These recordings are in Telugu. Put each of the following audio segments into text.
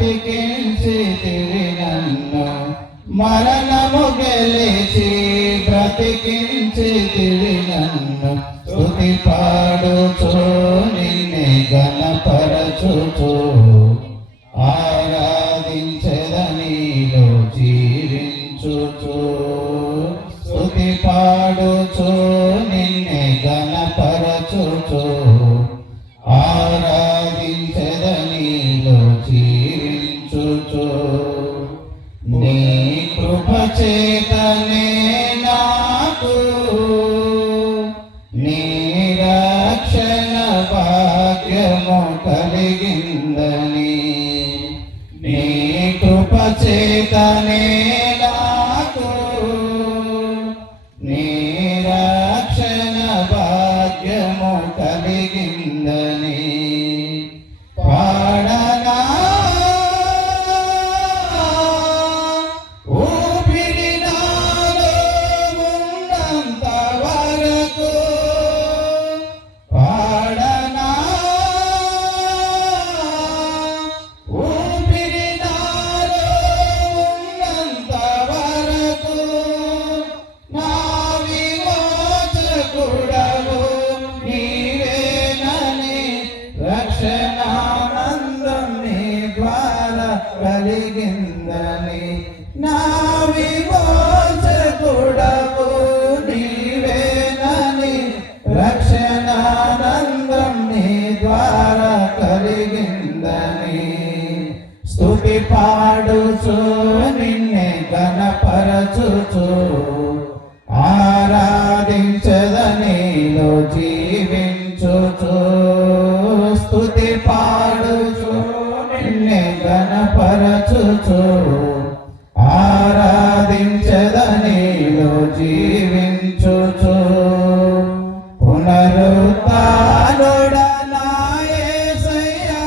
బ్రతికించితివి నన్ను, మరణము గెలిచి బ్రతికించితివి నన్ను. స్తుతి పాడుచు నిన్నే ఘనపరచుచు ఆరాధించెదనిలో జీవించుచు. స్తుతి పాడుచు నిన్నే ఘనపరచుచు ఆరాధించెదనిలో జీవించుచు. నీ కృప చేతనే నాకు నీ రక్షణ భాగ్యము కలిగిందని, నీ కృప చేతనే నాకు నీ రక్షణ భాగ్యము కలిగిందని పాడనా ఊపిరి నాలో ఉన్నంత వరకు, పాడనా ఊపిరి నాలో ఉన్నంత వరకు. నా విమోచకుడవు నీవేనని రక్షణానందం నీ ద్వారా కలిగిందని, నా విమోచకుడవు నీవేనని రక్షణానందం నీ ద్వారా కలిగిందని. స్తుతి పాడుచు నిన్నే ఘనపరచుచు ఆరాధించెదనిలో జీవించుచు. స్తుతి పాడుచు నిన్నే ఘనపరచుచు ఆరాధించెదనిలో జీవించుచు. పునరుత్థానుడా నా యేసయ్యా,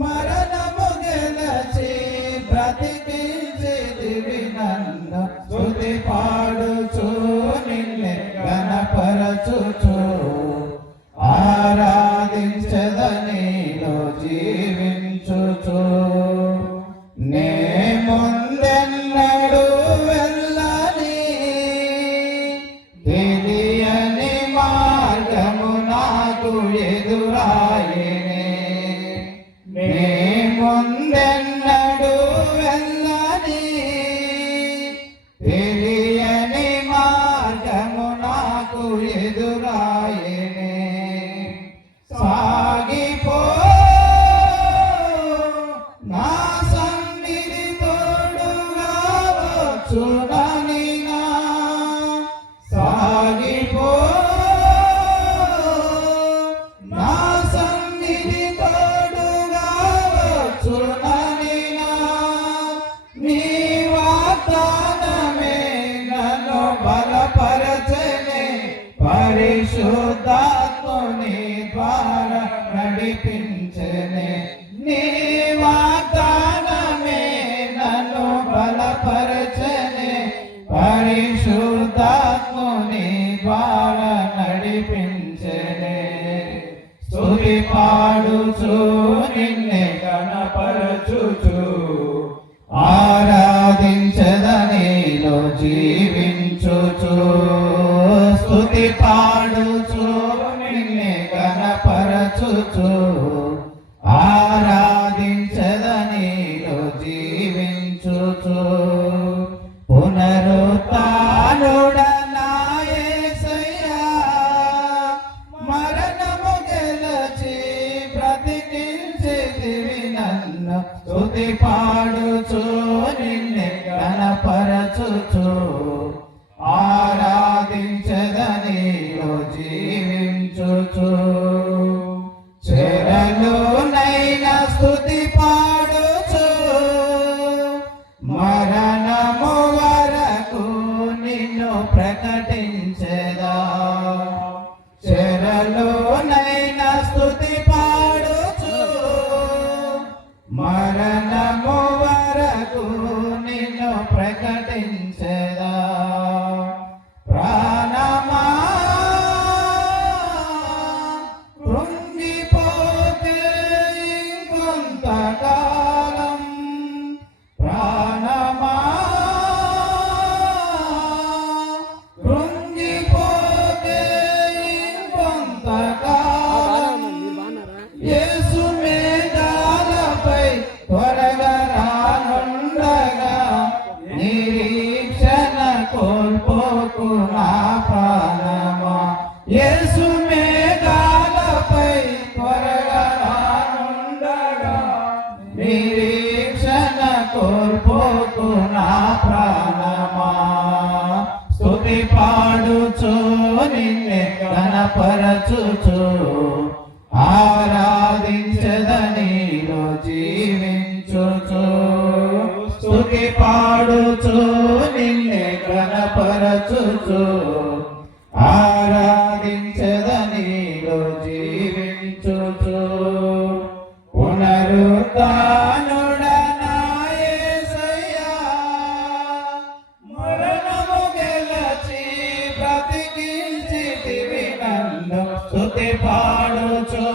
మరణము గెలచి బ్రతికించితివి నన్ను. స్తుతి పాడుచు నిన్నే ఘనపరచుచు ఆరాధించెదనిలో జీవించుచు. నే ముందెన్నడూ వెళ్ళని తెలియని మార్గము నాకు ఎదురాయెనే, నే ముందెన్నడూ వెళ్ళని తెలియని మార్గము నాకు ఎదురాయెనే. సాగిపో నా సన్నిధి తోడుగా వచ్చునని నా, సాగిపో నా సన్నిధి తోడుగా వచ్చునని నా. నీ వాగ్దానమే నన్ను బలపరచెనే, పరిశుద్ధాత్ముని ద్వారా నడిపించెనే. నీ వాగ్దానమే నన్ను బలపరచెనే, పరిశుద్ధాత్ముని ద్వారా నడిపించెనే. స్తుతి పాడుచు నిన్నే ఘనపరచుచు ఆరాధించెదనిలో జీవించుచు. స్తుతి పాడుచు నిన్నే ఘనపరచుచు ఆరాధించెదనిలో జీవించుచు. పునరుత్థానుడా నా యేసయ్యా, మరణము గెలచి బ్రతికించితివి నన్ను. స్తుతి పాడుచు నిన్నే ఘనపరచుచు ఆరాధించెదనిలో జీవించుచు. చెరలోనైనా స్తుతి పాడుచు మరణము వరకు నిన్ను ప్రకటించెదా. చెరలోనైనా స్తుతి పాడుచు మరణము వరకు నిన్ను ప్రకటించెదా. ప్రాణమా ఘనపరచుచు ఆరాధించదనిలో జీవించుచు స్తుతి పాడుచు నిన్నే ఘనపరచుచు ఆరాధించదనిలో జీవించుచు పునరుత్థానుడా యేసయ్యా మరణము గెలచి బ్రతికించితివి నన్ను స్తుతి పాడుచు